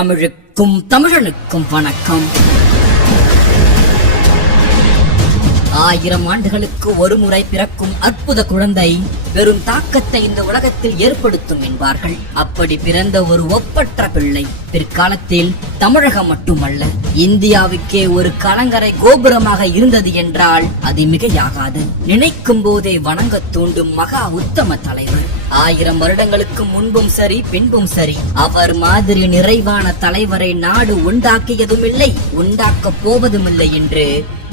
தமிழுக்கும் தமிழனுக்கும் வணக்கம். ஆயிரம் ஆண்டுகளுக்கு ஒரு முறை பிறக்கும் அற்புத குழந்தை. பெரும் தாக்கத்தை இந்த உலகத்தில் ஏற்படுத்தும் என்பார்கள். அப்படி பிறந்த ஒரு ஒப்பற்ற பிள்ளை பிற்காலத்தில் தமிழகம் மட்டுமல்ல இந்தியாவுக்கே ஒரு கலங்கரை கோபுரமாக இருந்தது என்றால் அது மிகையாகாது. நினைக்கும் போதே வணங்க தூண்டும் மகா உத்தம தலைவர். ஆயிரம் வருடங்களுக்கு முன்பும் சரி பின்பும் சரி அவர் மாதிரி நிறைவான தலைவரை நாடு உண்டாக்கியதும் இல்லை உண்டாக்க போவதும் இல்லை என்று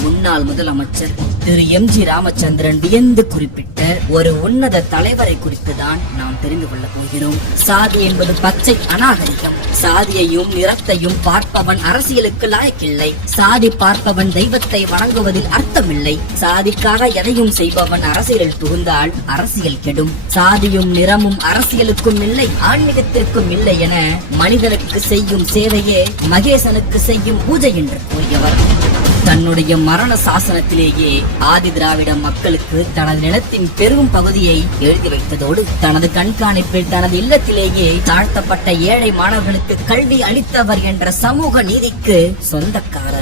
முன்னாள் முதலமைச்சர் திரு எம் ஜி ராமச்சந்திரன் வியந்து குறிப்பிட்ட ஒரு உன்னத உன்னத தலைவரை குறித்துதான் நாம் தெரிந்து கொள்ளப் போகிறோம். சாதி என்பது பச்சை அநாகரிகம். சாதியையும் நிறத்தையும் பார்ப்பவன் அரசியலுக்கு லாயக்கில்லை. சாதி பார்ப்பவன் தெய்வத்தை வணங்குவதில் அர்த்தமில்லை. சாதிக்காக எதையும் செய்பவன் அரசியலில் புகுந்தால் அரசியல் கெடும். சாதியும் நிறமும் அரசியலுக்கும் இல்லை ஆன்மீகத்திற்கும் இல்லை என மனிதனுக்கு செய்யும் சேவையே மகேசனுக்கு செய்யும் பூஜை என்று கூறியவர். தன்னுடைய மரண சாசனத்திலேயே ஆதி திராவிட மக்களுக்கு தனது நிலத்தின் பெரும் பகுதியை எழுதி வைத்ததோடு தனது கண்காணிப்பில் தனது இல்லத்திலேயே தாழ்த்தப்பட்ட ஏழை மாணவர்களுக்கு கல்வி அளித்தவர் என்ற சமூக நீதிக்கு சொந்தக்காரர்.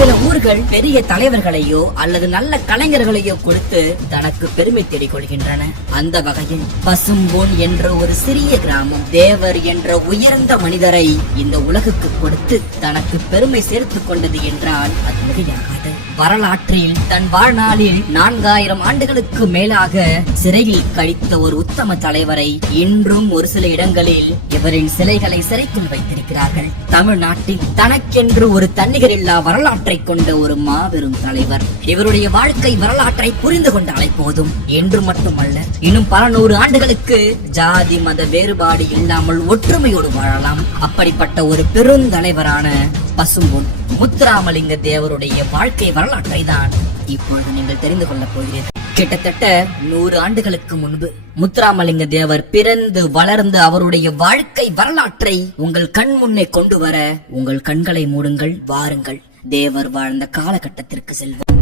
சில ஊர்கள் பெரிய தலைவர்களையோ அல்லது நல்ல கலைஞர்களையோ கொடுத்து தனக்கு பெருமை தேடிக் கொள்கின்றன அந்த வகையில் பசும்பொன் என்ற ஒரு சிறிய கிராமம் தேவர் என்ற உயர்ந்த மனிதரை இந்த உலகுக்கு கொடுத்து தனக்கு பெருமை சேர்த்துக் கொண்டது என்றால் அது மிகையாகாது. வரலாற்றில் தன் வாழ்நாளில் நான்காயிரம் ஆண்டுகளுக்கு மேலாக சிறையில் கழித்த ஒரு உத்தம தலைவரை இன்றும் ஒரு சில இடங்களில் இவரின் சிலைகளை சிறைக்குள் வைத்திருக்கிறார்கள். தமிழ்நாட்டில் தனக்கென்று ஒரு தன்னிகரில்லா வரலாற்றை கொண்ட ஒரு மாபெரும் தலைவர். இவருடைய வாழ்க்கை வரலாற்றை புரிந்து கொண்டாலே போதும். என்று மட்டுமல்ல இன்னும் பல நூறு ஆண்டுகளுக்கு ஜாதி மத வேறுபாடு இல்லாமல் ஒற்றுமையோடு வாழலாம். அப்படிப்பட்ட ஒரு பெருந்தலைவரான பசும்பொன் முத்துராமலிங்க தேவருடைய வாழ்க்கை வரலாற்றை தான் இப்பொழுது நீங்கள் தெரிந்து கொள்ளப் போகிறீர்கள். கிட்டத்தட்ட நூறு ஆண்டுகளுக்கு முன்பு முத்துராமலிங்க தேவர் பிறந்து வளர்ந்து அவருடைய வாழ்க்கை வரலாற்றை உங்கள் கண் முன்னே கொண்டு வர உங்கள் கண்களை மூடுங்கள் வாருங்கள். தேவர் வாழ்ந்த காலகட்டத்திற்கு செல்வோம்.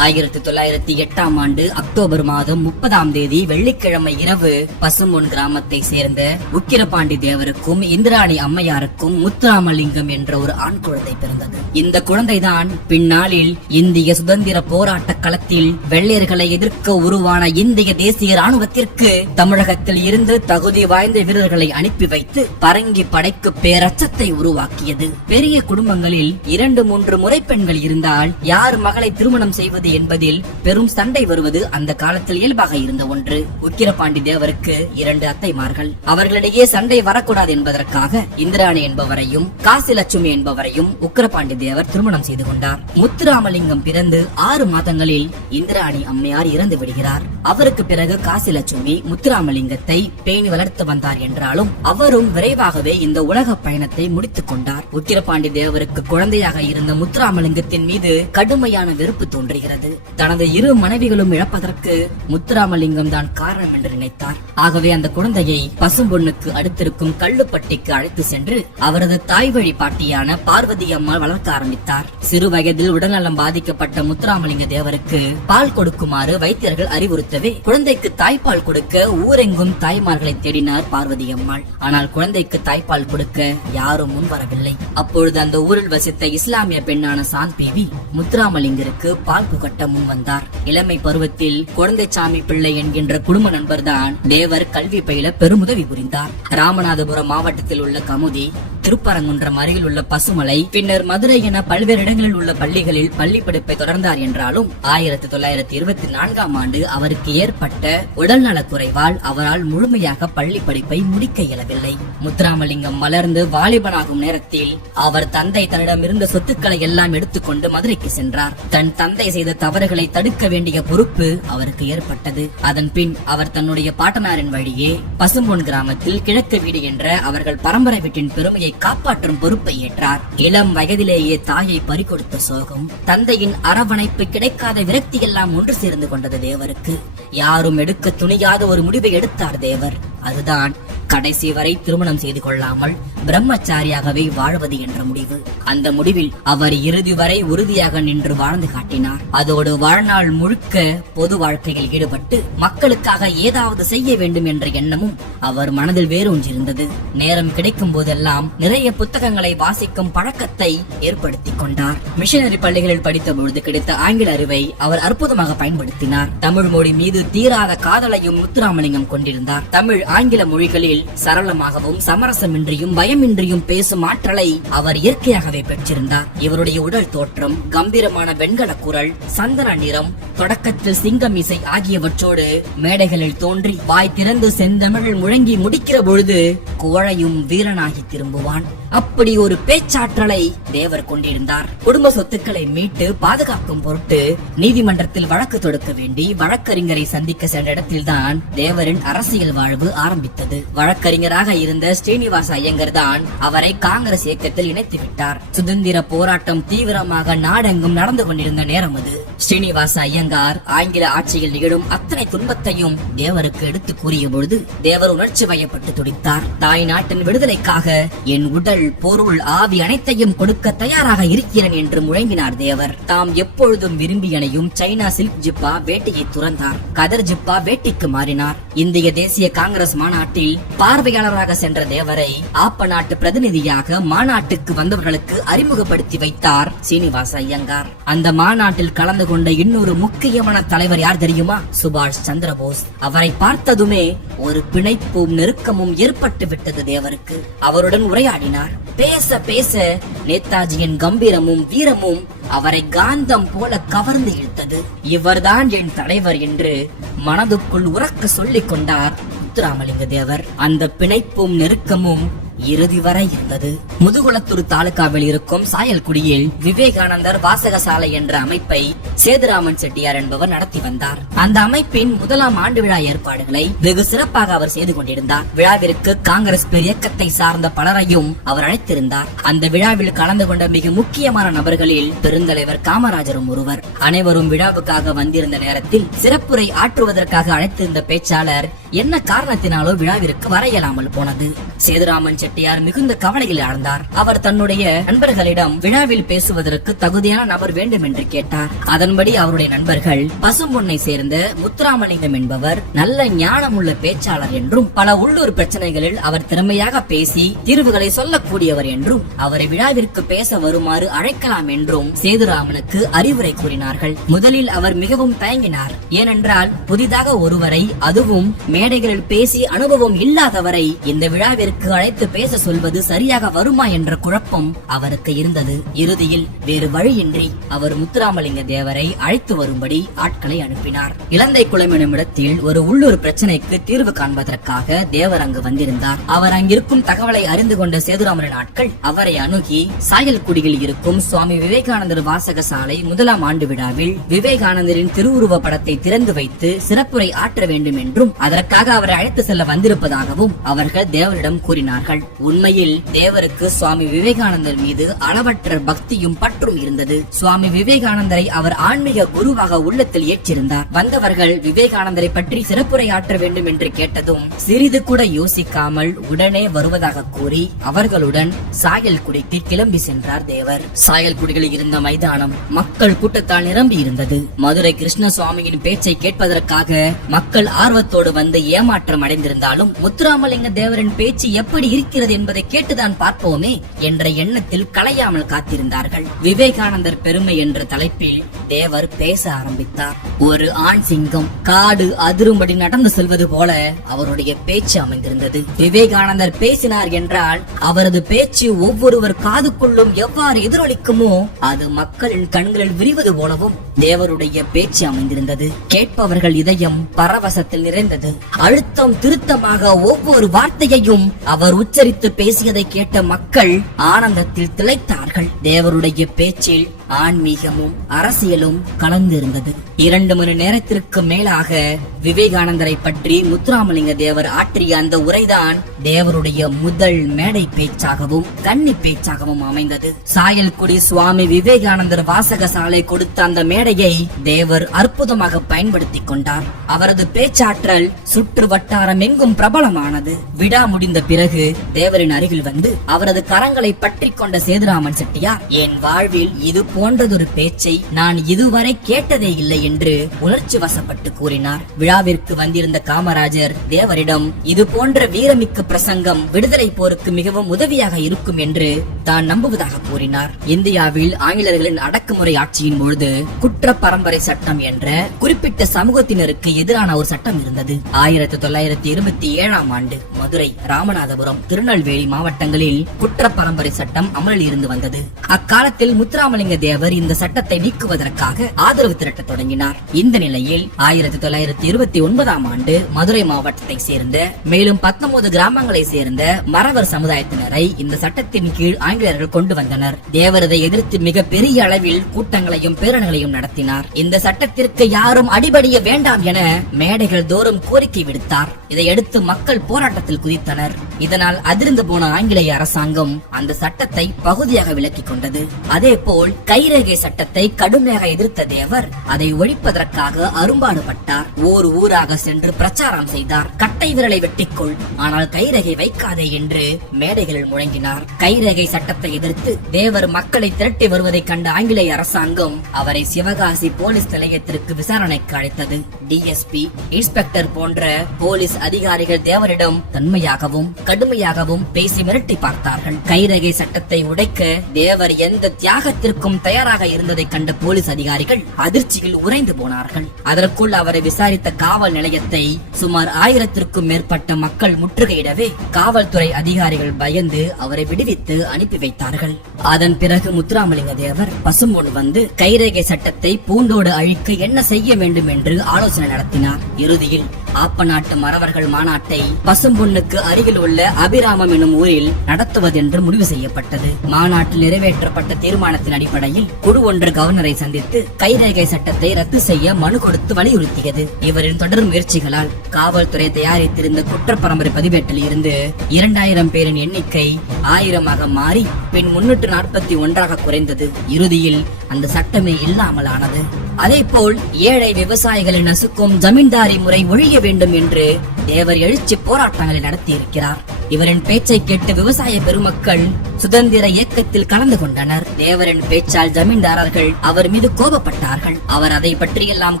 ஆயிரத்தி தொள்ளாயிரத்தி எட்டாம் ஆண்டு அக்டோபர் மாதம் முப்பதாம் தேதி வெள்ளிக்கிழமை இரவு பசும்பொன் கிராமத்தை சேர்ந்த உக்கிரபாண்டி தேவருக்கும் இந்திராணி அம்மையாருக்கும் முத்துராமலிங்கம் என்ற ஒரு ஆண் குழந்தை பிறந்தது. இந்த குழந்தைதான் பின்னாளில் இந்திய சுதந்திர போராட்ட களத்தில் வெள்ளையர்களை எதிர்க்க உருவான இந்திய தேசிய ராணுவத்திற்கு தமிழகத்தில் இருந்து தகுதி வாய்ந்த வீரர்களை அனுப்பி வைத்து பரங்கி படைக்கு பேரச்சத்தை உருவாக்கியது. பெரிய குடும்பங்களில் இரண்டு மூன்று முறை பெண்கள் இருந்தால் யார் மகளை திருமணம் செய்வது என்பதில் பெரும் சண்டை வருவது அந்த காலத்தில் இயல்பாக இருந்த ஒன்று. உக்கிரபாண்டி தேவருக்கு இரண்டு அத்தைமார்கள். அவர்களிடையே சண்டை வரக்கூடாது என்பதற்காக இந்திராணி என்பவரையும் காசி லட்சுமி என்பவரையும் உக்கிரபாண்டி தேவர் திருமணம் செய்து கொண்டார். முத்துராமலிங்கம் பிறந்து ஆறு மாதங்களில் இந்திராணி அம்மையார் இறந்து விடுகிறார். அவருக்கு பிறகு காசி லட்சுமி முத்துராமலிங்கத்தை பேணி வளர்த்து வந்தார் என்றாலும் அவரும் விரைவாகவே இந்த உலக பயணத்தை முடித்துக் கொண்டார். உக்கிரபாண்டி தேவருக்கு குழந்தையாக இருந்த முத்துராமலிங்கத்தின் மீது கடுமையான வெறுப்பு தோன்றுகிறது. தனது இரு மனைவிகளும் இழப்பதற்கு முத்துராமலிங்கம் தான் காரணம் என்று நினைத்தார். ஆகவே அந்த குழந்தையை பசும்பொண்ணுக்கு அடுத்திருக்கும் கள்ளுப்பட்டிக்கு அழைத்து சென்று அவரது தாய் வழி பாட்டியான பார்வதி அம்மாள் வளர்க்க ஆரம்பித்தார். சிறு வயதில் உடல்நலம் பாதிக்கப்பட்ட முத்துராமலிங்க தேவருக்கு பால் கொடுக்குமாறு வைத்தியர்கள் அறிவுறுத்தவே குழந்தைக்கு தாய்ப்பால் கொடுக்க ஊரெங்கும் தாய்மார்களை தேடினார் பார்வதி அம்மாள். ஆனால் குழந்தைக்கு தாய்ப்பால் கொடுக்க யாரும் முன் வரவில்லை அப்பொழுது அந்த ஊரில் வசித்த இஸ்லாமிய பெண்ணான சாந்த் பேவி முத்துராமலிங்கருக்கு பால் கட்டமும் வந்தார். இளமை பருவத்தில் குழந்தைசாமி பிள்ளை என்கின்ற குடும்ப நண்பர்தான் தேவர் கல்வி பயில பெருமுதவி புரிந்தார். ராமநாதபுரம் மாவட்டத்தில் உள்ள கமுதி திருப்பரங்குன்றம் அருகில் உள்ள பசுமலை பின்னர் மதுரை என பல்வேறு இடங்களில் உள்ள பள்ளிகளில் பள்ளி படிப்பை தொடர்ந்தார் என்றாலும் ஆயிரத்தி தொள்ளாயிரத்தி இருபத்தி நான்காம் ஆண்டு அவருக்கு ஏற்பட்ட உடல்நலக் குறைவால் அவரால் முழுமையாக பள்ளி படிப்பை முடிக்க இயலவில்லை. முத்துராமலிங்கம் மலர்ந்து வாலிபனாகும் நேரத்தில் அவர் தந்தை தன்னிடம் இருந்த சொத்துக்களை எல்லாம் எடுத்துக்கொண்டு மதுரைக்கு சென்றார். தன் தந்தை செய்த தவறுகளை தடுக்க வேண்டிய பொறுப்பு அவருக்கு ஏற்பட்டது. அதன் பின் அவர் தன்னுடைய பாட்டனாரின் வழியே பசும்பொன் கிராமத்தில் கிழக்கு வீடு என்ற அவர்கள் பரம்பரை வீட்டின் பெருமையை காப்பாற்றும் பொறுப்பை ஏற்றார். இளம் வயதிலேயே தாயை பறிகொடுத்த சோகம் தந்தையின் அரவணைப்பு கிடைக்காத விரக்தி எல்லாம் ஒன்று சேர்ந்து கொண்டது தேவருக்கு. யாரும் எடுக்க துணியாத ஒரு முடிவை எடுத்தார் தேவர். அதுதான் கடைசி வரை திருமணம் செய்து கொள்ளாமல் பிரம்மச்சாரியாகவே வாழ்வது என்ற முடிவு. அந்த முடிவில் அவர் இறுதி வரை உறுதியாக நின்று வாழ்ந்து காட்டினார். அதோடு வாழ்நாள் முழுக்க பொது வாழ்க்கையில் ஈடுபட்டு மக்களுக்காக ஏதாவது செய்ய வேண்டும் என்ற எண்ணமும் அவர் மனதில் வேரூன்றிருந்தது. நேரம் கிடைக்கும் போதெல்லாம் நிறைய புத்தகங்களை வாசிக்கும் பழக்கத்தை ஏற்படுத்தி கொண்டார். மிஷனரி பள்ளிகளில் படித்த பொழுது கிடைத்த ஆங்கில அறிவை அவர் அற்புதமாக பயன்படுத்தினார். தமிழ் மொழி மீது தீராத காதலையும் முத்துராமலிங்கம் கொண்டிருந்தார். தமிழ் ஆங்கில மொழிகளில் சரளமாகவும் சமரசமின்றியும் பயமின்றியும் பேசும் ஆற்றலை அவர் இயற்கையாகவே பெற்றிருந்தார். இவருடைய உடல் தோற்றம் கம்பீரமான வெண்கல குரல் சந்தன நிறம் தொடக்கத்தில் சிங்கம் இசை ஆகியவற்றோடு மேடைகளில் தோன்றி வாய் திறந்து செந்தமிழ் முழங்கி முடிக்கிற பொழுது குவழையும் வீரனாகி திரும்புவான். அப்படி ஒரு பேச்சாற்றலை தேவர் கொண்டிருந்தார். குடும்ப சொத்துக்களை மீட்டு பாதுகாக்கும் பொருட்டு நீதிமன்றத்தில் வழக்கு தொடுக்க வேண்டி வழக்கறிஞரை சந்திக்க சென்ற இடத்தில்தான் தேவரின் அரசியல் வாழ்வு ஆரம்பித்தது. வழக்கறிஞராக இருந்த ஸ்ரீனிவாச ஐயங்கர் தான் அவரை காங்கிரஸ் இயக்கத்தில் இணைத்து விட்டார். சுதந்திர போராட்டம் தீவிரமாக நாடெங்கும் நடந்து கொண்டிருந்த நேரம் அது. ஸ்ரீனிவாச ஐயங்கார் ஆங்கில ஆட்சியில் நிகழும் அத்தனை துன்பத்தையும் தேவருக்கு எடுத்து கூறிய பொழுது தேவர் உணர்ச்சி வயப்பட்டு துடித்தார். தாய் நாட்டின் விடுதலைக்காக என் உடல் பொருள் ஆவி அனைத்தையும் கொடுக்க தயாராக இருக்கிறேன் என்று முழங்கினார் தேவர். தாம் எப்பொழுதும் விரும்பி அணையும் சைனா சில்க் ஜிப்பா வேட்டையை துறந்தார். கதர் ஜிப்பா வேட்டைக்கு மாறினார். இந்திய தேசிய காங்கிரஸ் மாநாட்டில் பார்வையாளராக சென்ற தேவரை ஆப்ப நாட்டு பிரதிநிதியாக மாநாட்டுக்கு வந்தவர்களுக்கு அறிமுகப்படுத்தி வைத்தார் சீனிவாச ஐயங்கார். அந்த மாநாட்டில் கலந்து கொண்ட இன்னொரு முக்கியமான தலைவர் யார் தெரியுமா? சுபாஷ் சந்திரபோஸ். அவரை பார்த்ததுமே ஒரு பிணைப்பும் நெருக்கமும் ஏற்பட்டு விட்டது தேவருக்கு. அவருடன் உரையாடினார். பேச பேச நேதாஜியின் கம்பீரமும் வீரமும் அவரை காந்தம் போல கவர்ந்து இழுத்தது. இவர்தான் என் தலைவர் என்று மனதுக்குள் உறக்க சொல்லிக் கொண்டார் முத்துராமலிங்க தேவர் அந்த பிணைப்பும் நெருக்கமும் இறுதி வரை இருந்தது முதுகுளத்தூர் தாலுகாவில் இருக்கும் சாயல்குடியில் விவேகானந்தர் வாசகசாலை என்ற அமைப்பை சேதுராமன் செட்டியார் என்பவர் நடத்தி வந்தார். அந்த அமைப்பின் முதலாம் ஆண்டு விழா ஏற்பாடுகளை வெகு சிறப்பாக அவர் செய்து கொண்டிருந்தார். விழாவிற்கு காங்கிரஸ் பெரியக்கத்தை சார்ந்த பலரையும் அவர் அழைத்திருந்தார். அந்த விழாவில் கலந்து கொண்ட மிக முக்கியமான நபர்களில் பெருந்தலைவர் காமராஜரும் ஒருவர். அனைவரும் விழாவுக்காக வந்திருந்த நேரத்தில் சிறப்புரை ஆற்றுவதற்காக அழைத்திருந்த பேச்சாளர் என்ன காரணத்தினாலோ விழாவிற்கு வர இயலாமல் போனது. சேதுராமன் செட்டியார் மிகுந்த கவலையில் ஆழ்ந்தார். அவர் தன்னுடைய நண்பர்களிடம் விழாவில் பேசுவதற்கு தகுதியான நபர் வேண்டும் என்று கேட்டார். அதன்படி அவருடைய நண்பர்கள் பசும்பொன்னை சேர்ந்த முத்துராமலிங்கம் என்பவர் நல்ல ஞானமுள்ள பேச்சாளர் என்றும் பல உள்ளூர் பிரச்சனைகளில் அவர் திறமையாக பேசி தீர்வுகளை சொல்லக்கூடியவர் என்றும் அவரை விழாவிற்கு பேச வருமாறு அழைக்கலாம் என்றும் சேதுராமனுக்கு அறிவுரை கூறினார்கள். முதலில் அவர் மிகவும் தயங்கினார். ஏனென்றால் புதிதாக ஒருவரை அதுவும் மேடைகளில் பேசி அனுபவம் இல்லாதவரை இந்த விழாவிற்கு அழைத்து பேச சொல்வது சரியாக வருமா என்ற குழப்பம் அவருக்கு இருந்தது. இறுதியில் வேறு வழியின்றி அவர் முத்துராமலிங்க தேவரை அழைத்து வரும்படி ஆட்களை அனுப்பினார். இலந்தை குளம் எனும் இடத்தில் ஒரு உள்ளூர் பிரச்சனைக்கு தீர்வு காண்பதற்காக தேவர் அங்கு வந்திருந்தார். அவர் அங்கிருக்கும் தகவலை அறிந்து கொண்ட சேதுராமரின் ஆட்கள் அவரை அணுகி சாயல்குடியில் இருக்கும் சுவாமி விவேகானந்தர் வாசக சாலை முதலாம் ஆண்டு விழாவில் விவேகானந்தரின் திருவுருவ படத்தை திறந்து வைத்து சிறப்புரை ஆற்ற வேண்டும் என்றும் அதற்காக அவரை அழைத்து செல்ல வந்திருப்பதாகவும் அவர்கள் தேவரிடம் கூறினார்கள். உண்மையில் தேவருக்கு சுவாமி விவேகானந்தர் மீது அளவற்ற பக்தியும் பற்றும் இருந்தது. சுவாமி விவேகானந்தரை அவர் ஆன்மீக குருவாக உள்ளத்தில் ஏற்றிருந்தார். வந்தவர்கள் விவேகானந்தரை பற்றி சிறப்புரை ஆற்ற வேண்டும் என்று கேட்டதும் சிறிது கூட யோசிக்காமல் உடனே வருவதாக கூறி அவர்களுடன் சாயல்குடிக்கு கிளம்பி சென்றார் தேவர். சாயல்குடியில் இருந்த மைதானம் மக்கள் கூட்டத்தால் நிரம்பி இருந்தது. மதுரை கிருஷ்ண சுவாமியின் பேச்சை கேட்பதற்காக மக்கள் ஆர்வத்தோடு வந்து ஏமாற்றம் அடைந்திருந்தாலும் முத்துராமலிங்க தேவரின் பேச்சு எப்படி இருக்கிறது என்பதை கேட்டுதான் பார்ப்போமே என்ற எண்ணத்தில் கலையாமல் காத்திருந்தார்கள். விவேகானந்தர் பெருமை என்ற தலைப்பில் தேவர் பேச ஆரம்பித்தார். ஒரு ஆண் சிங்கம் காடு அதிரும்படி நடந்து செல்வது போல அவருடைய பேச்சு அமைந்திருந்தது. விவேகானந்தர் பேசினார் என்றால் அவரது பேச்சு ஒவ்வொருவர் காதுக்குள்ளும் எவ்வாறு எதிரொலிக்குமோ அது மக்களின் கண்களில் விரிவது போலவும் தேவருடைய பேச்சு அமைந்திருந்தது. கேட்பவர்கள் இதயம் பரவசத்தில் நிறைந்தது. அழுத்தம் திருத்தமாக ஒவ்வொரு வார்த்தையையும் அவர் உச்ச உச்சரித்து பேசியதை கேட்ட மக்கள் ஆனந்தத்தில் திளைத்தார்கள். தேவருடைய பேச்சில் ஆன்மீகமும் அரசியலும் கலந்திருந்தது. இரண்டு மணி நேரத்திற்கு மேலாக விவேகானந்தரை பற்றி முத்துராமலிங்க தேவர் ஆற்றிய அந்த உரைதான் தேவருடைய முதல் மேடை பேச்சாகவும் கன்னி பேச்சாகவும் அமைந்தது. சாயல்குடி சுவாமி விவேகானந்தர் வாசக சாலை கொடுத்த அந்த மேடையை தேவர் அற்புதமாக பயன்படுத்திக் கொண்டார். அவரது பேச்சாற்றல் சுற்று வட்டாரம் எங்கும் பிரபலமானது. விடா முடிந்த பிறகு தேவரின் அருகில் வந்து அவரது கரங்களை பற்றி கொண்ட சேதுராமன் செட்டியார் என் வாழ்வில் இது போன்றதொரு பேச்சை நான் இதுவரை கேட்டதே இல்லை என்று உணர்ச்சி வசப்பட்டு கூறினார். விழாவிற்கு வந்திருந்த காமராஜர் தேவரிடம் இது போன்ற வீரமிக்க பிரசங்கம் விடுதலை போருக்கு மிகவும் உதவியாக இருக்கும் என்று தான் நம்புவதாக கூறினார். இந்தியாவில் ஆங்கிலர்களின் அடக்குமுறை ஆட்சியின் பொழுது குற்ற பரம்பரை சட்டம் என்ற குறிப்பிட்ட சமூகத்தினருக்கு எதிரான ஒரு சட்டம் இருந்தது. ஆயிரத்தி தொள்ளாயிரத்தி இருபத்தி ஏழாம் ஆண்டு மதுரை ராமநாதபுரம் திருநெல்வேலி மாவட்டங்களில் குற்ற பரம்பரை சட்டம் அமலில் இருந்து வந்தது. அக்காலத்தில் முத்துராமலிங்க அவர் இந்த சட்டத்தை நீக்குவதற்காக ஆதரவு திரட்ட தொடங்கினார். இந்த நிலையில் ஆயிரத்தி தொள்ளாயிரத்தி இருபத்தி ஒன்பதாம் ஆண்டு மதுரை மாவட்டத்தை சேர்ந்த மேலும் பத்தொன்பது கிராமங்களை சேர்ந்த மறவர் சமுதாயத்தினரை இந்த சட்டத்தின் கீழ் ஆங்கிலேயர்கள் கொண்டு வந்தனர். தேவர் இதை எதிர்த்து மிக பெரிய அளவில் கூட்டங்களையும் பேரணிகளையும் நடத்தினார். இந்த சட்டத்திற்கு யாரும் அடிபடிய வேண்டாம் என மேடைகள் தோறும் கோரிக்கை விடுத்தார். இதையடுத்து மக்கள் போராட்டத்தில் குதித்தனர். இதனால் அதிர்ந்து போன ஆங்கிலேய அரசாங்கம் அந்த சட்டத்தை பகுதியாக விலக்கிக் கொண்டது. அதே போல் கை கைரேகை சட்டத்தை கடுமையாக எதிர்த்த தேவர் அதை ஒழிப்பதற்காக அரும்பாடுபட்டார். ஓர் ஊராக சென்று பிரச்சாரம் செய்தார். கட்டை விரலை வெட்டிக்கொள் ஆனால் கைரேகை வைக்காதே என்று மேடைகளில் முழங்கினார். கைரேகை சட்டத்தை எதிர்த்து தேவர் மக்களை திரட்டி வருவதை கண்ட ஆங்கிலேய அரசாங்கம் அவரை சிவகாசி போலீஸ் நிலையத்திற்கு விசாரணைக்கு அழைத்தது. டிஎஸ்பி இன்ஸ்பெக்டர் போன்ற போலீஸ் அதிகாரிகள் தேவரிடம் தன்மையாகவும் கடுமையாகவும் பேசி மிரட்டி பார்த்தார்கள். கைரேகை சட்டத்தை உடைக்க தேவர் எந்த தியாகத்திற்கும் தயாராக இருந்ததை கண்ட போலீஸ் அதிகாரிகள் அதிர்ச்சியில் உறைந்து போனார்கள். அதற்குள் அவரை விசாரித்த காவல் நிலையத்தை சுமார் ஆயிரத்திற்கும் மேற்பட்ட மக்கள் முற்றுகையிடவே காவல்துறை அதிகாரிகள் பயந்து அவரை விடுவித்து அனுப்பி வைத்தார்கள். அதன் பிறகு முத்துராமலிங்க தேவர் பசும்பொன் வந்து கைரேகை சட்டத்தை பூண்டோடு அழிக்க என்ன செய்ய வேண்டும் என்று ஆலோசனை நடத்தினார். இறுதியில் ஆப்ப நாட்டு மறவர்கள் மாநாட்டை பசும்பொன்னுக்கு அருகில் உள்ள அபிராமம் எனும் ஊரில் நடத்துவதென்று முடிவு செய்யப்பட்டது. மாநாட்டில் நிறைவேற்றப்பட்ட தீர்மானத்தின் அடிப்படையில் குழு ஒன்று கவர்னரை சந்தித்து கைரேகை சட்டத்தை ரத்து செய்ய மனு கொடுத்து வலியுறுத்தியது. இவரின் தொடர் முயற்சிகளால் காவல்துறை தயாரித்திருந்த குற்றப்பரம்பரை பதிவேட்டில் இருந்து இரண்டாயிரம் பேரின் எண்ணிக்கை ஆயிரமாக மாறி பின் முன்னூற்று நாற்பத்தி ஒன்றாக குறைந்தது. இறுதியில் அந்த சட்டமே இல்லாமல் ஆனது அதேபோல் ஏழை விவசாயிகளை நசுக்கும் ஜமீன்தாரி முறை ஒழிய வேண்டும் என்று தேவர் எழுச்சி போராட்டங்களை நடத்தி இருக்கிறார் இவரின் பேச்சை கேட்டு விவசாய பெருமக்கள் சுதந்திர இயக்கத்தில் கலந்து கொண்டனர். தேவரின் பேச்சால் ஜமீன்தாரர்கள் அவர் மீது கோபப்பட்டார்கள். அவர் அதை பற்றியெல்லாம்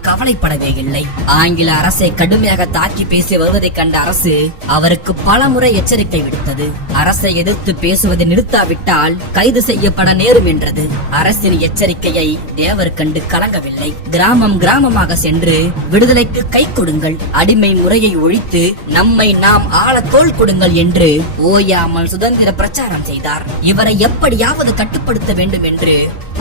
கவலைப்படவே இல்லை. ஆங்கில அரசை கடுமையாக தாக்கி பேசி வருவதைக் கண்ட அரசு அவருக்கு பல முறை எச்சரிக்கை விடுத்தது. அரசை எதிர்த்து பேசுவதை நிறுத்தாவிட்டால் கைது செய்யப்பட நேரும் என்றது. அரசின் எச்சரிக்கையை தேவர் கண்டு கலங்கவில்லை. கிராமம் கிராமமாக சென்று விடுதலைக்கு கை கொடுங்கள். அடிமை முறையை ஒழித்து நம்மை நாம் ஆள தோல் கொடுங்கள் என்று ஓயாமல் சுதந்திர பிரச்சாரம் செய்தார். இவரை எப்படியாவது கட்டுப்படுத்த வேண்டும் என்று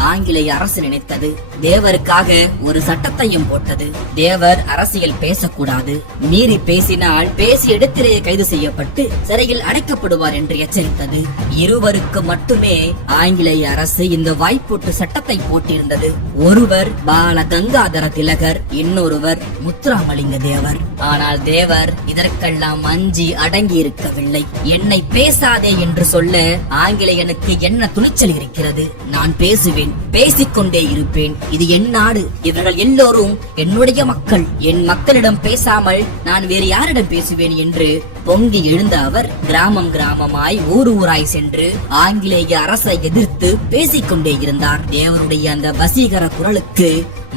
ஆங்கிலேய அரசு நினைத்தது. தேவருக்காக ஒரு சட்டத்தையும் போட்டது. தேவர் அரசியல் பேசக்கூடாது. மீறி பேசினால் பேசி இடத்திலேயே கைது செய்யப்பட்டு சிறையில் அடைக்கப்படுவார் என்று எச்சரித்தது. இருவருக்கு மட்டுமே ஆங்கிலேய அரசு இந்த வாய்ப்பூட்டு சட்டத்தை போட்டிருந்தது. ஒருவர் பால கங்காதர திலகர் இன்னொருவர் முத்துராமலிங்க தேவர். ஆனால் தேவர் இதற்கெல்லாம் அஞ்சி அடங்கி இருக்கவில்லை என்னை பேசாதே என்று சொல்ல ஆங்கிலேயனுக்கு என்ன துணிச்சல் இருக்கிறது? நான் பேசுவேன் பேசிக்கொண்டே இருப்பேன். இது என் நாடு இவர்கள் எல்லோரும் என்னுடைய மக்கள். என் மக்களிடம் பேசாமல் நான் வேறு யாரிடம் பேசுவேன் என்று பொங்கி எழுந்த அவர் கிராமம் கிராமமாய் ஊர் ஊராய் சென்று ஆங்கிலேய அரசை எதிர்த்து பேசிக்கொண்டே இருந்தார். தேவருடைய அந்த வசீகர குரலுக்கு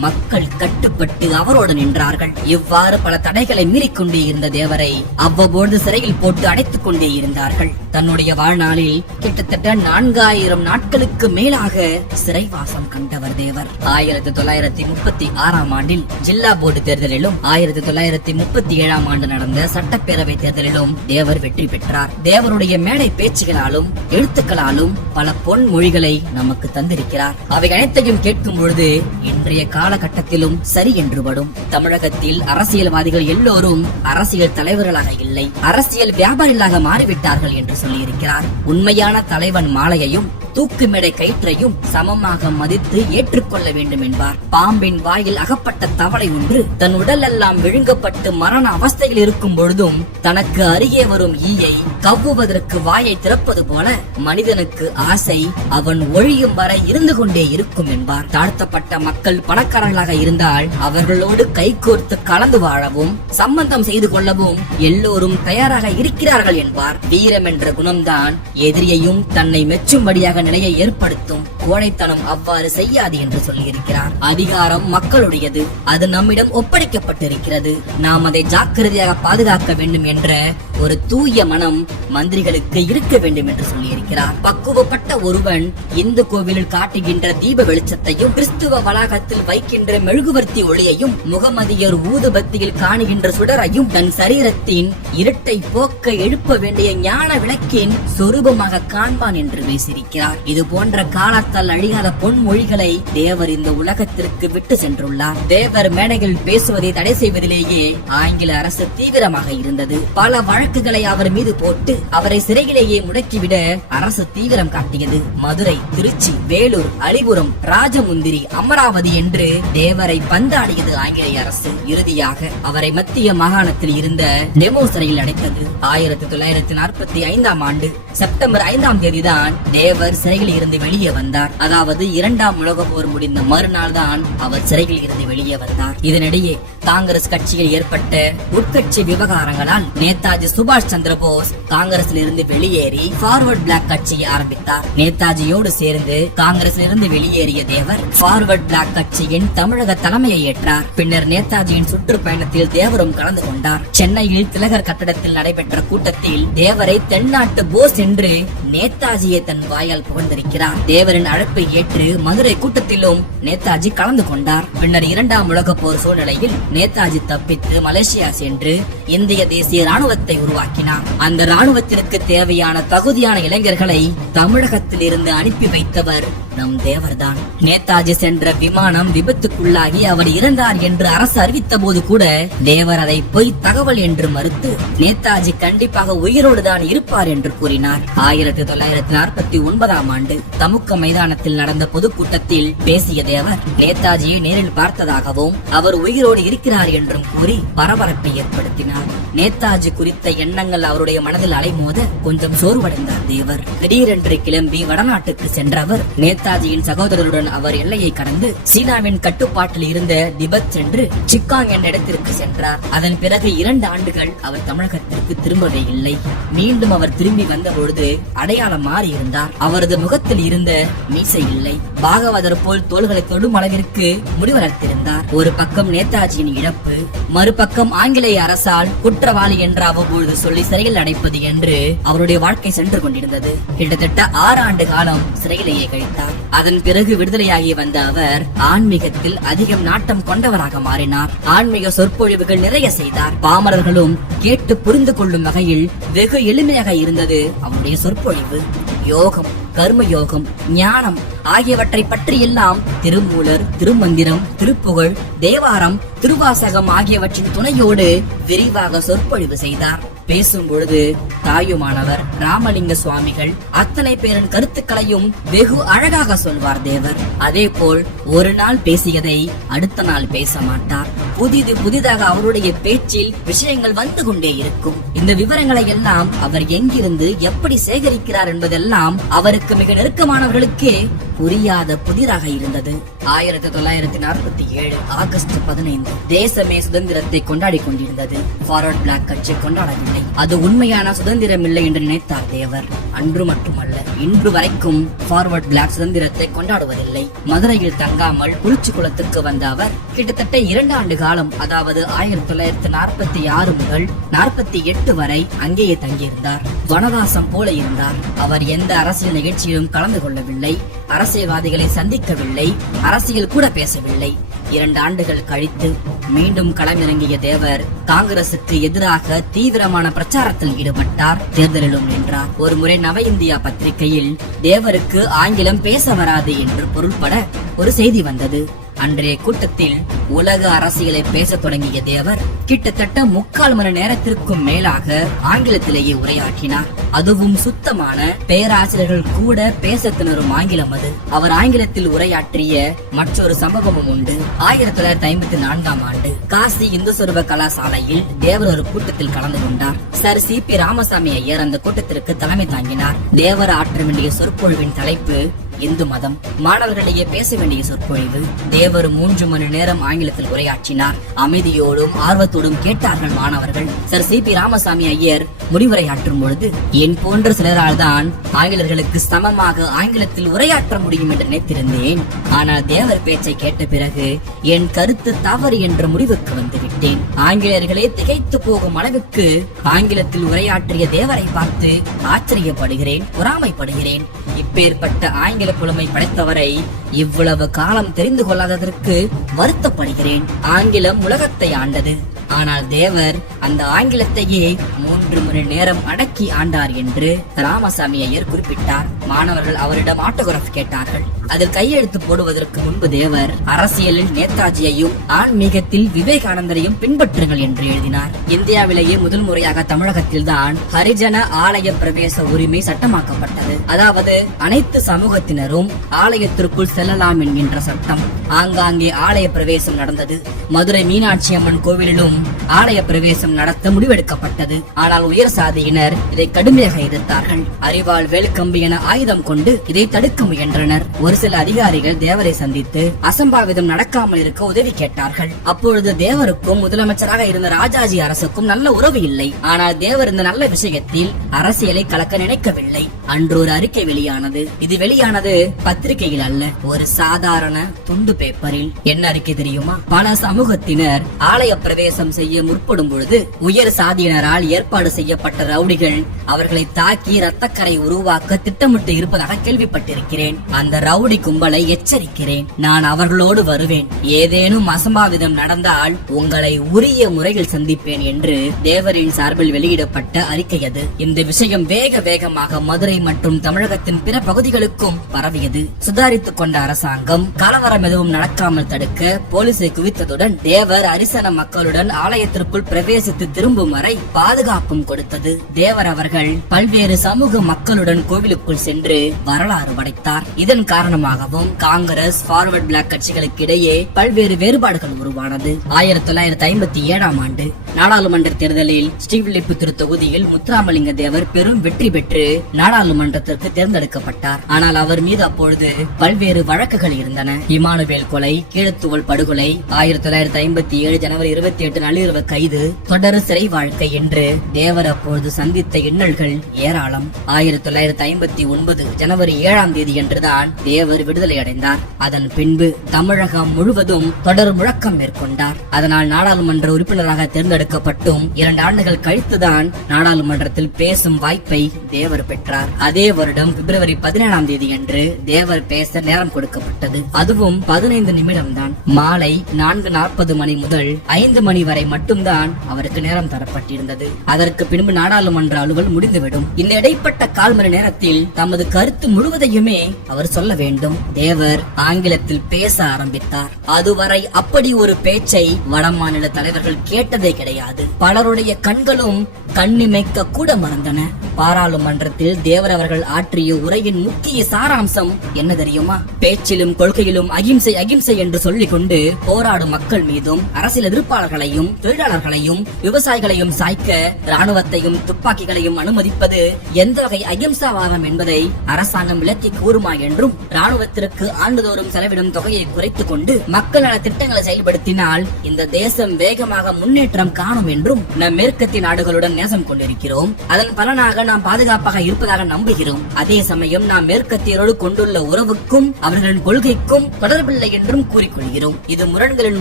மக்கள் கட்டுப்பட்டு அவரோடு நின்றார்கள். இவ்வாறு பல தடைகளை மீறிக்கொண்டே இருந்த தேவரை அவ்வப்பொழுது சிறையில் போட்டு அடைத்துக் கொண்டே இருந்தார்கள். தன்னுடைய வாழ்நாளில் கிட்டத்தட்ட நான்காயிரம் நாட்களுக்கு மேலாக சிறைவாசம் கண்டவர் தேவர். ஆயிரத்தி தொள்ளாயிரத்தி முப்பத்தி ஆறாம் ஆண்டில் ஜில்லா போர்டு தேர்தலிலும் ஆயிரத்தி தொள்ளாயிரத்தி முப்பத்தி ஏழாம் ஆண்டு நடந்த சட்டப்பேரவை தேர்தலிலும் தேவர் வெற்றி பெற்றார். தேவருடைய மேடை பேச்சுகளாலும் எழுத்துக்களாலும் பல பொன்மொழிகளை நமக்கு தந்திருக்கிறார். அவை அனைத்தையும் கேட்கும் பொழுது இன்றைய காலகட்டத்திலும் சரி என்று வரும் தமிழகத்தில் அரசியல்வாதிகள் எல்லோரும் அரசியல் தலைவர்களாக இல்லை. அரசியல் வியாபாரிகளாக மாறிவிட்டார்கள் என்று சொல்லியிருக்கிறார். உண்மையான தலைவன் மாலையையும் தூக்குமிடை கயிற்றையும் சமமாக மதித்து ஏற்றுக்கொள்ள வேண்டும் என்பார். பாம்பின் வாயில் அகப்பட்ட தவளை ஒன்று தன் உடல் எல்லாம் விழுங்கப்பட்டு மரண அவஸ்தையில் இருக்கும் பொழுதும் தனக்கு அருகே வரும் ஈயை கவ்வுவதற்கு வாயை திறப்பது போல மனிதனுக்கு ஆசை அவன் ஒழியும் வரை இருந்து கொண்டே இருக்கும் என்பார். தாழ்த்தப்பட்ட மக்கள் பணக்காரர்களாக இருந்தால் அவர்களோடு கைகோர்த்து கலந்து வாழவும் சம்பந்தம் செய்து கொள்ளவும் எல்லோரும் தயாராக இருக்கிறார்கள் என்பார். வீரம் என்ற குணம்தான் எதிரியையும் தன்னை மெச்சும்படியாக நிலையை ஏற்படுத்தும். கோழைத்தனம் அவ்வாறு செய்யாது என்று சொல்லியிருக்கிறார். அதிகாரம் மக்களுடையது. அது நம்மிடம் ஒப்படைக்கப்பட்டிருக்கிறது. நாம் அதை ஜாக்கிரதையாக பாதுகாக்க வேண்டும் என்ற ஒரு தூய மனம் மந்திரிகளுக்கு இருக்க வேண்டும் என்று சொல்லியிருக்கிறார். பக்குவப்பட்ட ஒருவன் இந்து கோவிலில் காட்டுகின்ற தீப வெளிச்சத்தையும் கிறிஸ்துவ வளாகத்தில் வைக்கின்ற மெழுகுவர்த்தி ஒளியையும் முகமதியர் ஊதுபத்தியில் காணுகின்ற சுடரையும் தன் சரீரத்தின் இருட்டை போக்க எழுப்ப வேண்டிய ஞான விளக்கின் சொரூபமாக காண்பான் என்று பேசியிருக்கிறார். இது போன்ற காலத்தால் அழியாத பொன்மொழிகளை தேவர் இந்த உலகத்திற்கு விட்டு சென்றுள்ளார். தேவர் மேடையில் பேசுவதை தடை செய்வதிலேயே ஆங்கில அரசு தீவிரமாக இருந்தது. பல வழக்கு வழக்குகளை அவர் மீது போட்டு அவரை சிறையிலேயே முடக்கிவிட அரசு தீவிரம் காட்டியது. மதுரை திருச்சி வேலூர் அலிபுரம் ராஜமுந்திரி அமராவதி என்று தேவரை பந்தாடியது ஆங்கிலேய அரசு. இறுதியாக அவரை மத்திய மாகாணத்தில் இருந்த டெமோ சிறையில் அடைத்தது. ஆயிரத்தி தொள்ளாயிரத்தி நாற்பத்தி ஐந்தாம் ஆண்டு செப்டம்பர் ஐந்தாம் தேதிதான் தேவர் சிறையில் இருந்து வெளியே வந்தார். அதாவது இரண்டாம் உலக போர் முடிந்த மறுநாள் தான் அவர் சிறையில் இருந்து வெளியே வந்தார். இதனிடையே காங்கிரஸ் கட்சியில் ஏற்பட்ட உட்கட்சி விவகாரங்களால் நேதாஜி சுபாஷ் சந்திர போஸ் காங்கிரஸ்ல இருந்து வெளியேறி ஃபார்வர்ட் பிளாக் கட்சியை ஆரம்பித்தார். நேதாஜியோடு சேர்ந்து காங்கிரஸ்ல இருந்து வெளியேறிய தேவர் ஃபார்வர்ட் பிளாக் கட்சியின் தமிழக தலைமையை ஏற்றார். பின்னர் நேதாஜியின் சுற்றுப்பயணத்தில் தேவரும் கலந்து கொண்டார். சென்னையில் திலகர் கட்டடத்தில் நடைபெற்ற கூட்டத்தில் தேவரை தென்னாட்டு போஸ் என்று நேதாஜியை தன் வாயால் புகழ்ந்திருக்கிறார். தேவரின் அழைப்பை ஏற்று மதுரை கூட்டத்திலும் நேதாஜி கலந்து கொண்டார். பின்னர் இரண்டாம் உலக போர் சூழ்நிலையில் நேதாஜி தப்பித்து மலேசியா சென்று இந்திய தேசிய ராணுவத்தை உருவாக்கினார் அந்த ராணுவத்திற்கு தேவையான தகுதியான இளைஞர்களை தமிழகத்தில் இருந்து அனுப்பி வைத்தவர் நம் தேவர்தான். நேதாஜி சென்ற விமானம் விபத்துக்குள்ளாகி அவர் இறந்தார் என்று அரசு அறிவித்த போது கூட தேவர் அதை பொய் தகவல் என்று மறுத்து நேதாஜி கண்டிப்பாக உயிரோடு தான் இருப்பார் என்று கூறினார். ஆயிரத்தி தொள்ளாயிரத்தி நாற்பத்தி ஒன்பதாம் ஆண்டு தமுக்க மைதானத்தில் நடந்த பொதுக்கூட்டத்தில் பேசிய தேவர் நேதாஜியை நேரில் பார்த்ததாகவும் அவர் உயிரோடு இருக்கிறார் என்றும் கூறி பரபரப்பை ஏற்படுத்தினார். நேதாஜி குறித்த எண்ணங்கள் அவருடைய மனதில் அலைமோத கொஞ்சம் சோர்வடைந்தார் தேவர். திடீரென்று கிளம்பி வடநாட்டுக்கு சென்ற சென்றவர் நேதாஜியின் சகோதரருடன் அவர் எல்லையை கடந்து சீனாவின் கட்டுப்பாட்டில் இருந்த திபெத் சென்று சிக்காங் என்ற இடத்திற்கு சென்றார். அதன் பிறகு இரண்டு ஆண்டுகள் அவர் தமிழகத்திற்கு திரும்பவே இல்லை. மீண்டும் அவர் திரும்பி வந்த பொழுது அடையாளம் மாறி இருந்தார் அவரது முகத்தில் இருந்த மீசை இல்லை. பாகவதர் போல் தோள்களை தொடும் அளவிற்கு முடிவளர்த்திருந்தார் ஒரு பக்கம் நேதாஜியின் இழப்பு மறுபக்கம் ஆங்கிலேய அரசால் குற்றவாளி என்று அவ்வப்பொழுது சொல்லி சிறையில் அடைப்பது என்று அவருடைய வாழ்க்கை சென்று கொண்டிருந்தது. கிட்டத்தட்ட ஆறு ஆண்டு காலம் சிறையிலேயே கழித்தார். அதன் பிறகு விடுதலையாகி வந்த அவர் ஆன்மீகத்தில் அதிகம் நாட்டம் கொண்டவராக மாறினார். ஆன்மீக சொற்பொழிவுகள் நிறைய செய்தார். பாமரர்களும் கேட்டு புரிந்து கொள்ளும் வகையில் வெகு எளிமையாக இருந்தது அவருடைய சொற்பொழிவு. யோகம் கர்ம யோகம் ஞானம் ஆகியவற்றை பற்றியெல்லாம் திருமூலர் திருமந்திரம் திருப்புகழ் தேவாரம் திருவாசகம் ஆகியவற்றின் துணையோடு விரிவாக சொற்பொழிவு செய்தார். பேசும் பொழுது தாயுமானவர் ராமலிங்க சுவாமிகள் அத்தனை பேரின் கருத்துக்களையும் வெகு அழகாக சொல்வார் தேவர். அதே போல் ஒரு நாள் பேசியதை அடுத்த நாள் பேச மாட்டார். புதிது புதிதாக அவருடைய பேச்சில் விஷயங்கள் வந்து கொண்டே இருக்கும். இந்த விவரங்களை எல்லாம் அவர் எங்கிருந்து எப்படி சேகரிக்கிறார் என்பதெல்லாம் அவருக்கு மிக நெருக்கமானவர்களுக்கே புரியாத புதிராக இருந்தது. ஆயிரத்தி தொள்ளாயிரத்தி நாற்பத்தி ஏழு ஆகஸ்ட் பதினைந்து தேசமே சுதந்திரத்தை கொண்டாடி கொண்டிருந்தது. ஃபார்வர்ட் பிளாக் கட்சி கொண்டாடவில்லை. அது உண்மையான சுதந்திரம் இல்லை என்று நினைத்தார் தேவர். அன்று மட்டுமல்ல இன்று வரைக்கும் ஃபார்வர்ட் பிளாக் சுதந்திரத்தை கொண்டாடுவதில்லை. மதுரையில் தங்காமல் குறிச்சி குளத்துக்கு வந்த அவர் கிட்டத்தட்ட இரண்டு ஆண்டு காலம் அதாவது ஆயிரத்தி தொள்ளாயிரத்தி நாற்பத்தி ஆறு முதல் நாற்பத்தி எட்டு வரை அங்கேயே தங்கியிருந்தார். வனவாசம் போல இருந்தார். அவர் எந்த அரசியல் நிகழ்ச்சியிலும் கலந்து கொள்ளவில்லை. அரசியல்வாதிகளை சந்திக்கவில்லை. அரசியல் கூட பேசவில்லை. இரண்டு ஆண்டுகள் கழித்து மீண்டும் களமிறங்கிய தேவர் காங்கிரசுக்கு எதிராக தீவிரமான பிரச்சாரத்தில் ஈடுபட்டார். தேர்தலிலும் நின்றார். ஒரு முறை நவ இந்தியா பத்திரிகையில் தேவருக்கு ஆங்கிலம் பேச வராது என்று பொருள்பட ஒரு செய்தி வந்தது. அன்றைய கூட்டத்தில் உலக அரசியலை பேசத் தொடங்கிய தேவர் கிட்டத்தட்ட முக்கால் மணி நேரத்திற்கும் மேலாக ஆங்கிலத்திலேயே உரையாற்றினார். அதுவும் சுத்தமான பேராசிரியர்கள் கூட பேச திணறும் ஆங்கிலம் அது. அவர் ஆங்கிலத்தில் உரையாற்றிய மற்றொரு சம்பவமும் உண்டு. ஆயிரத்தி தொள்ளாயிரத்தி ஐம்பத்தி நான்காம் ஆண்டு காசி இந்து சொருப கலாசாலையில் தேவர் ஒரு கூட்டத்தில் கலந்து கொண்டார். Sir C P Ramaswamy Iyer அந்த கூட்டத்திற்கு தலைமை தாங்கினார். தேவர் ஆற்ற வேண்டிய சொற்பொழிவின் தலைப்பு இந்து மதம். மாணவர்களிடையே பேச வேண்டிய சொற்பொழிவு தேவர் மூன்று மணி நேரம் ஆங்கிலத்தில் உரையாற்றினார். அமைதியோடும் ஆர்வத்தோடும் கேட்டார்கள் மாணவர்கள். Sir C P Ramaswamy Iyer முடிவுரையாற்றும் பொழுது என் போன்ற சிலரால் தான் ஆங்கிலர்களுக்கு சமமாக ஆங்கிலத்தில் உரையாற்ற முடியும் என்று நினைத்திருந்தேன். ஆனால் தேவர் பேச்சை கேட்ட பிறகு என் கருத்து தவறு என்ற முடிவுக்கு வந்துவிட்டேன். ஆங்கிலேயர்களே திகைத்து போகும் அளவுக்கு ஆங்கிலத்தில் உரையாற்றிய தேவரை பார்த்து ஆச்சரியப்படுகிறேன் பொறாமைப்படுகிறேன். இப்பேற்பட்ட ஆங்கில புலமை படைத்தவரை இவ்வளவு காலம் தெரிந்து கொள்ளாததற்கு வருத்தப்படுகிறேன். ஆங்கிலம் உலகத்தை ஆண்டது. ஆனால் தேவர் அந்த ஆங்கிலத்தையே மூன்று மணி நேரம் அடக்கி ஆண்டார் என்று ராமசாமி ஐயர் குறிப்பிட்டார். மாணவர்கள் அவரிடம் ஆட்டோகிராஃப் கேட்டார்கள். அதில் கையெழுத்து போடுவதற்கு முன்பு தேவர் அரசியலில் நேதாஜியையும் ஆன்மீகத்தில் விவேகானந்தரையும் பின்பற்றுங்கள் என்று எழுதினார். இந்தியாவிலேயே முதல் முறையாக தமிழகத்தில் தான் ஹரிஜன ஆலய பிரவேச உரிமை சட்டமாக்கப்பட்டது. அதாவது அனைத்து சமூகத்தினரும் ஆலயத்திற்குள் செல்லலாம் என்கின்ற சட்டம். ஆங்காங்கே ஆலய பிரவேசம் நடந்தது. மதுரை மீனாட்சி அம்மன் கோவிலிலும் ஆலய பிரவேசம் நடத்த முடிவெடுக்கப்பட்டது. ஆனால் உயர் சாதியினர் இதை கடுமையாக எதிர்த்தார்கள். அறிவால் வேல்கம்பி என ஆயுதம் கொண்டு இதை தடுக்க முயன்றனர். ஒரு சில அதிகாரிகள் தேவரை சந்தித்து அசம்பாவிதம் நடக்காமல் இருக்க உதவி கேட்டார்கள். அப்பொழுது தேவருக்கும் முதலமைச்சராக இருந்த ராஜாஜி அரசுக்கும் நல்ல உறவு இல்லை. ஆனால் தேவர் இந்த நல்ல விஷயத்தில் அரசியலை கலக்க நினைக்கவில்லை. அன்று ஒரு அறிக்கை வெளியானது. இது வெளியானது பத்திரிகையில் அல்ல. ஒரு சாதாரண துண்டு பேப்பரில். என்ன அறிக்கை தெரியுமா? பல சமூகத்தினர் ஆலய பிரவேசம் செய்ய முற்படும் பொழுது உயர் சாதியினரால் ஏற்பாடு செய்யப்பட்ட ரவுடிகள் அவர்களை தாக்கி ரத்தக்கரை உருவாக்க திட்டமிட்டு இருப்பதாக கேள்விப்பட்டிருக்கிறேன். அந்த ரவுடி கும்பலை எச்சரிக்கிறேன். நான் அவர்களோடு வருவேன். ஏதேனும் அசம்பாவிதம் நடந்தால் உங்களை உரிய முறையில் சந்திப்பேன் என்று தேவரின் சார்பில் வெளியிடப்பட்ட அறிக்கை அது. இந்த விஷயம் வேக வேகமாக மதுரை மற்றும் தமிழகத்தின் பிற பகுதிகளுக்கும் பரவியது. சுதாரித்துக் கொண்ட அரசாங்கம் கலவரம் எதுவும் நடக்காமல் தடுக்க போலீசை குவித்ததுடன் தேவர் அரிசன மக்களுடன் ஆலயத்திற்குள் பிரவேசித்து திரும்பும் வரை பாதுகாப்பும் கொடுத்தது. தேவர் அவர்கள் பல்வேறு சமூக மக்களுடன் கோவிலுக்குள் சென்று வரலாறு படைத்தார். இதன் காரணமாகவும் காங்கிரஸ் ஃபார்வர்ட் பிளாக் கட்சிகளுக்கு இடையே பல்வேறு வேறுபாடுகள் உருவானது. ஆயிரத்தி தொள்ளாயிரத்தி ஐம்பத்தி ஏழாம் ஆண்டு நாடாளுமன்ற தேர்தலில் ஸ்ரீவில்லிபுத்தூர் தொகுதியில் முத்துராமலிங்க தேவர் பெரும் வெற்றி பெற்று நாடாளுமன்றத்திற்கு தேர்ந்தெடுக்கப்பட்டார். ஆனால் அவர் மீது அப்பொழுது பல்வேறு வழக்குகள் இருந்தன. இமானுவேல் கொலை கீழத்துவல் படுகொலை ஆயிரத்தி தொள்ளாயிரத்தி ஐம்பத்தி ஏழு ஜனவரி இருபத்தி எட்டு நள்ளிரவு கைது தொடர் சிறை வாழ்க்கை என்று தேவர் அப்பொழுது சந்தித்த இன்னல்கள் ஏராளம். ஆயிரத்தி தொள்ளாயிரத்தி ஐம்பத்தி ஒன்று ஒன்பது ஜனவரி ஏழாம் தேதி என்றுதான் தேவர் விடுதலை அடைந்தார். அதன் பின்பு தமிழகம் முழுவதும் தொடர் முழக்கம் மேற்கொண்டார். அதனால் நாடாளுமன்ற உறுப்பினராக தேர்ந்தெடுக்கப்பட்டும் இரண்டு ஆண்டுகள் கழித்துதான் நாடாளுமன்றத்தில் பேசும் வாய்ப்பை தேவர் பெற்றார். அதே வருடம் பிப்ரவரி பதினேழாம் தேதி என்று தேவர் பேச நேரம் கொடுக்கப்பட்டது. அதுவும் பதினைந்து நிமிடம் தான் மாலை நான்கு நாற்பது மணி முதல் ஐந்து மணி வரை மட்டும்தான் அவருக்கு நேரம் தரப்பட்டிருந்தது. அதற்கு பின்பு நாடாளுமன்ற அலுவல் முடிந்துவிடும். இந்த இடைப்பட்ட கால் மணி நேரத்தில் தம் தமது கருத்து முழுவதையுமே அவர் சொல்ல வேண்டும். தேவர் ஆங்கிலத்தில் பேச ஆரம்பித்தார். அதுவரை அப்படி ஒரு பேச்சை வடமாநில தலைவர்கள் கேட்டதே கிடையாது. பலருடைய கண்களும் கண்ணிமைக்க கூட மறந்தன. பாராளுமன்றத்தில் தேவர் அவர்கள் ஆற்றிய உரையின் முக்கிய சாராம்சம் என்ன தெரியுமா? பேச்சிலும் கொள்கையிலும் அகிம்சை அகிம்சை என்று சொல்லிக் கொண்டு போராடும் மக்கள் மீதும் அரசியல் எதிர்ப்பாளர்களையும் தொழிலாளர்களையும் விவசாயிகளையும் சாய்க்க ராணுவத்தையும் துப்பாக்கிகளையும் அனுமதிப்பது எந்த வகை அகிம்சாவாதம் என்பதை தொகையை அரசாங்கம் விலக்கி கூறுமா என்றும் ராணுவத்திற்கு ஆண்டுதோறும் செலவிடும் தொகையை குறைத்துக் கொண்டு மக்கள் நல திட்டங்களை செயல்படுத்தினால் இந்த தேசம் வேகமாக முன்னேற்றம் காணும் என்றும் நம் மேற்கத்திய நாடுகளுடன் நேசம் கொண்டிருக்கிறோம். அதன் பலனாக நாம் பாதுகாப்பாக இருப்பதாக நம்புகிறோம். அதே சமயம் நாம் மேற்கத்தியரோடு கொண்டுள்ள உறவுக்கும் அவர்களின் கொள்கைக்கும் தொடர்பில்லை என்றும் கூறிக்கொள்கிறோம். இது முரண்களின்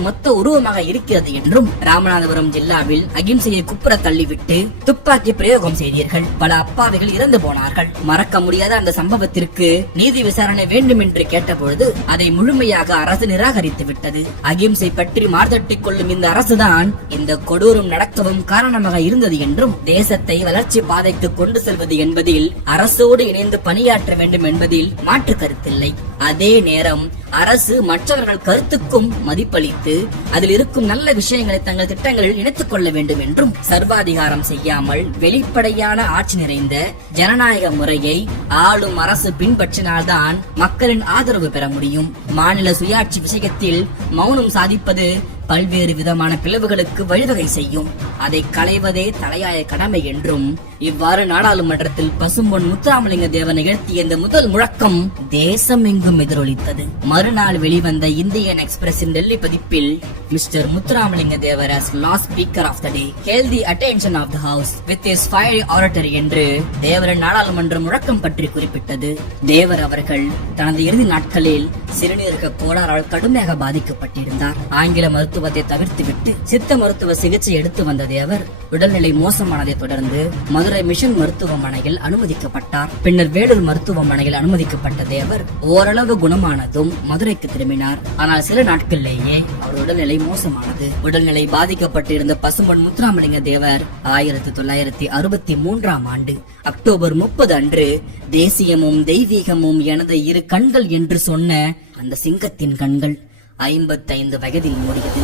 மொத்த உருவமாக இருக்கிறது என்றும் ராமநாதபுரம் ஜில்லாவில் அகிம்சையை குப்புற தள்ளிவிட்டு துப்பாக்கி பிரயோகம் செய்தீர்கள். பல அப்பாவிகள் இறந்து போனார்கள். மறக்க முடியாத அந்த சம்பவத்திற்கு நீதி விசாரணை வேண்டும் என்று கேட்டபொழுது அதை முழுமையாக அரசு நிராகரித்து விட்டது. அகிம்சை பற்றி மார்தட்டிக் கொள்ளும் இந்த அரசுதான் இந்த கொடூரம் நடக்கவும் காரணமாக இருந்தது என்றும் தேசத்தை வளர்ச்சி பாதைக்கு கொண்டு செல்வது என்பதில் அரசோடு இணைந்து பணியாற்ற வேண்டும் என்பதில் மாற்று கருத்தில்லை. அதே நேரம் அரசு மற்றவர்கள் கருத்துக்கும் மதிப்பளித்து அதில் இருக்கும் நல்ல விஷயங்களை தங்கள் திட்டங்களில் இணைத்துக் கொள்ள வேண்டும் என்றும் சர்வாதிகாரம் செய்யாமல் வெளிப்படையான ஆட்சி நிறைந்த ஜனநாயக முறையை ஆளும் அரசு பின்பற்றினால்தான் மக்களின் ஆதரவு பெற முடியும். மாநில சுயாட்சி விஷயத்தில் மௌனம் சாதிப்பது பல்வேறு விதமான பிளவுகளுக்கு வழிவகை செய்யும். அதை களைவதே தலையாய கடமை என்றும் இவ்வாறு நாடாளுமன்றத்தில் பசும்பொன் முத்துராமலிங்க தேவன் நிகழ்த்திய இந்த முதல் முழக்கம் தேசம் எங்கும் எதிரொலித்தது. மறுநாள் வெளிவந்த இந்தியன் எக்ஸ்பிரஸின் டெல்லி பதிப்பில் mister Muthuramalinga Thevar as last speaker of the day held the attention of the house with his fiery oratory என்று தேவரின் நாடாளுமன்ற முழக்கம் பற்றி குறிப்பிட்டது. தேவர் அவர்கள் தனது இறுதி நாட்களில் சிறுநீரக கோளாறால் கடுமையாக பாதிக்கப்பட்டிருந்தார். ஆங்கில மருத்துவ மருத்துவத்தை தவிர்த்துவிட்டு சித்த மருத்துவ சிகிச்சை எடுத்து வந்த தேவர் உடல்நிலை மோசமானதை தொடர்ந்து மதுரை மிஷன் மருத்துவமனையில் அனுமதிக்கப்பட்டார். பின்னர் வேலூர் மருத்துவமனையில் அனுமதிக்கப்பட்ட தேவர் ஓரளவு குணமானதும் மதுரைக்கு திரும்பினார். ஆனால் சில நாட்களிலேயே அவர் உடல்நிலை மோசமானது. உடல்நிலை பாதிக்கப்பட்டிருந்த பசும்பொன் முத்துராமலிங்க தேவர் ஆயிரத்தி தொள்ளாயிரத்தி அறுபத்தி மூன்றாம் ஆண்டு அக்டோபர் முப்பது அன்று தேசியமும் தெய்வீகமும் எனது இரு கண்கள் என்று சொன்ன அந்த சிங்கத்தின் கண்கள் ஐம்பத்தைந்து வயதில் மூடியது.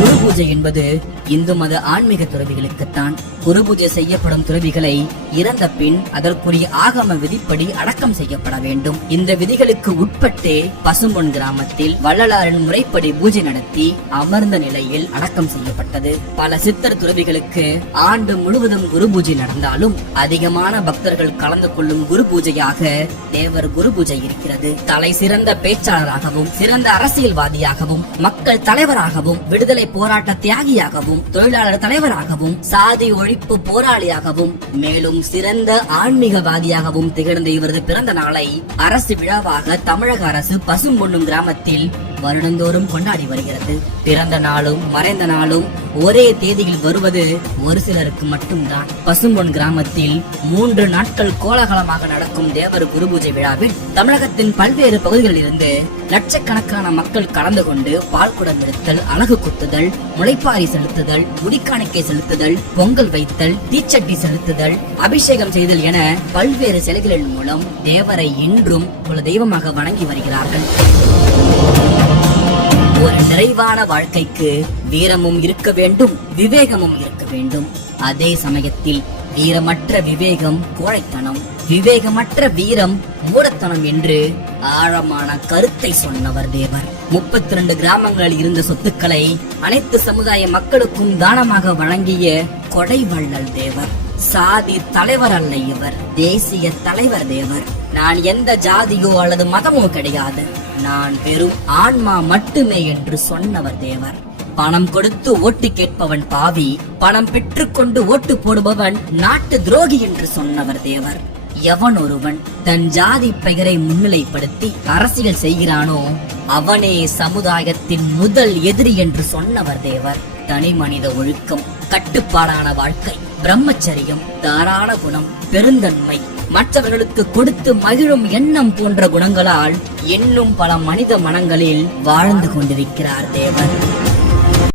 குரு பூஜை என்பது இந்து மத ஆன்மீக துறவிகளுக்குத்தான். குரு பூஜை செய்யப்படும் துறவிகளை இறந்த பின் அதற்குரிய ஆகம விதிப்படி அடக்கம் செய்யப்பட வேண்டும். இந்த விதிகளுக்கு உட்பட்டே பசும்பொன் கிராமத்தில் வள்ளலாரின் முறைப்படி பூஜை நடத்தி அமர்ந்த நிலையில் அடக்கம் செய்யப்பட்டது. பல சித்தர் துறவிகளுக்கு ஆண்டு முழுவதும் குரு பூஜை நடந்தாலும் அதிகமான பக்தர்கள் கலந்து கொள்ளும் குரு பூஜையாக தேவர் குரு பூஜை இருக்கிறது. தலை சிறந்த பேச்சாளராகவும் சிறந்த அரசியல்வாதியாகவும் மக்கள் தலைவராகவும் விடுதலை போராட்ட தியாகியாகவும் தொழிலாளர் தலைவராகவும் சாதி ஒழிப்பு போராளியாகவும் மேலும் சிறந்த ஆன்மீகவாதியாகவும் திகழ்ந்த இவரது பிறந்த நாளை அரசு விழாவாக தமிழக அரசு பசும்பொன்னும் கிராமத்தில் வருடந்தோறும் கொண்டாடி வருகிறது. பிறந்த நாளும் மறைந்த நாளும் ஒரே தேதியில் வருவது ஒரு சிலருக்கு மட்டும்தான். பசும்பொன் கிராமத்தில் மூன்று நாட்கள் கோலாகலமாக நடக்கும் தேவர் குரு பூஜை விழாவில் தமிழகத்தின் பல்வேறு பகுதிகளில் இருந்து லட்சக்கணக்கான மக்கள் கலந்து கொண்டு பால் குடம் எடுத்தல் அழகு குத்துதல் முளைப்பாரி செலுத்துதல் முடிக்காணிக்கை செலுத்துதல் பொங்கல் வைத்தல் தீச்சட்டி செலுத்துதல் அபிஷேகம் செய்தல் என பல்வேறு சிலைகளின் மூலம் தேவரை இன்றும் குல தெய்வமாக வணங்கி வருகிறார்கள். ஒரு நிறைவான வாழ்க்கைக்கு வீரமும் இருக்க வேண்டும் விவேகமும் இருக்க வேண்டும். அதே சமயத்தில் வீரமற்ற விவேகம் கோழைத்தனம். விவேகமற்ற வீரம் மூடத்தனம் என்று ஆழமான கருத்தை சொன்னவர் தேவர். முப்பத்தி ரெண்டு கிராமங்களில் இருந்த சொத்துக்களை அனைத்து சமுதாய மக்களுக்கும் தானமாக வழங்கிய கொடை வள்ளல் தேவர். சாதி தலைவர் அல்ல இவர் தேசிய தலைவர் தேவர். நான் எந்த ஜாதியோ அல்லது மதமோ கிடையாது. நான் வெறும் ஆன்மா மட்டுமே என்று சொன்னவர் தேவர். பணம் கொடுத்து ஓட்டு கேட்பவன் பாவி பணம் பெற்றுக்கொண்டு ஓட்டு போடுபவன் நாட்டு துரோகி என்று சொன்னவர் தேவர். எவன் ஒருவன் தன் ஜாதி பெயரை முன்னிலைப்படுத்தி அரசியல் செய்கிறானோ அவனே சமுதாயத்தின் முதல் எதிரி என்று சொன்னவர் தேவர். தனி மனித ஒழுக்கம் கட்டுப்பாடான வாழ்க்கை பிரம்மச்சரியம் தாராள குணம் பெருந்தன்மை மற்றவர்களுக்கு கொடுத்து மகிழும் எண்ணம் போன்ற குணங்களால் இன்னும் பல மனித மனங்களில் வாழ்ந்து கொண்டிருக்கிறார் தேவர்